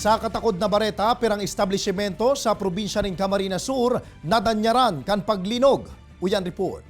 Sa katakod na bareta, pirang establishmento sa probinsya ng Camarines Sur nadanyaran kan paglinog. Uyan report.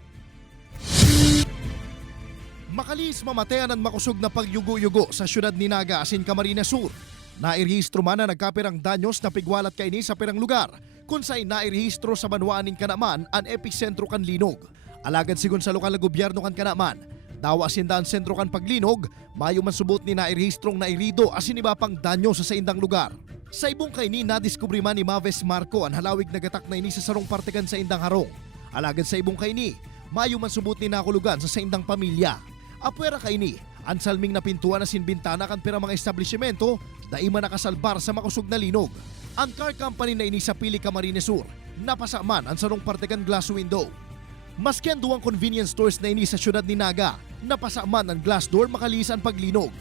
Makalis mamatayan ang makusog na pagyugo-yugo sa syudad ni Naga, asin Camarines Sur. Nairehistro man na nagkapirang danyos na pigwalat kaini sa pirang lugar kung sa'y nairehistro sa banwaan ng Kanaman ang epicentro kan linog. Alagad sigun sa lokal na gobyerno kan Kanaman, dawa sindaan sentro kan paglinog, mayo man subot ni nairehistrong nairido asin iba pang danyo sa saindang lugar. Sa ibong kaini nadiskubre man ni Maves Marco ang halawig na gatak na ini sa sarong parte kan sa indang harong. Alagad sa ibong kaini, mayo man subot ni nakulugan sa saindang pamilya. Apwera kaini, ang salming na pintuan na sinbintana kan pira mga establishmento, daima nakasalbar sa makusog na linog. Ang car company na ini sa Pili Camarines Sur, napasa man ang sarong parte kan glass window. Maski ang duwang convenience stores na ini sa syudad ni Naga, napasa man ang glass door makalisan paglinog.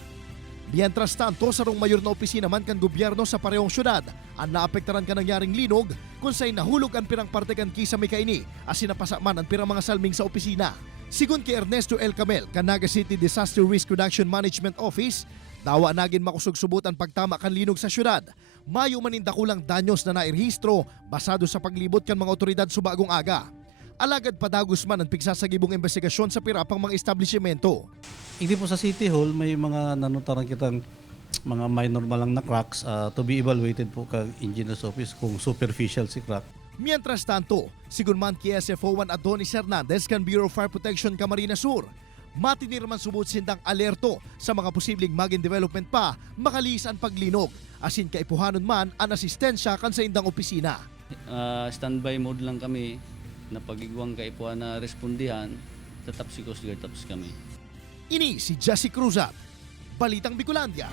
Mientras tanto, sarong mayor na opisina man kan gobyerno sa parehong syudad, ang naapektaran ka nangyaring linog kung sa'y nahulog ang pirang parte kan kisa may kaini as sinapasa man ang pirang mga salming sa opisina. Sigun kay Ernesto L. Camel, kan Naga City Disaster Risk Reduction Management Office, dawa nagin makusog subutan pagtama kan linog sa syudad. Mayo maninda kulang danyos na nairehistro basado sa paglibot kan mga otoridad subagong aga. Alagad padagos man ang pigsasagibong investigasyon sa pirapang mga establishmento. Hindi po sa City Hall may mga nanutaran kitang mga minor malang na cracks to be evaluated po kag Engineer's Office kung superficial si crack. Mientras tanto, sigun man kay SFO1 Adonis Hernandez kan Bureau of Fire Protection Camarines Sur, matinirman subot sindang alerto sa mga posibleng maging development pa makalis ang paglinog, asin kaipuhanon man ang asistensya kan sa indang opisina. Standby mode lang kami na pag-igwang kaipuan na respondihan, tatap si Coast Guard tapos kami. Ini si Jesse Cruzat, Balitang Bicolandia.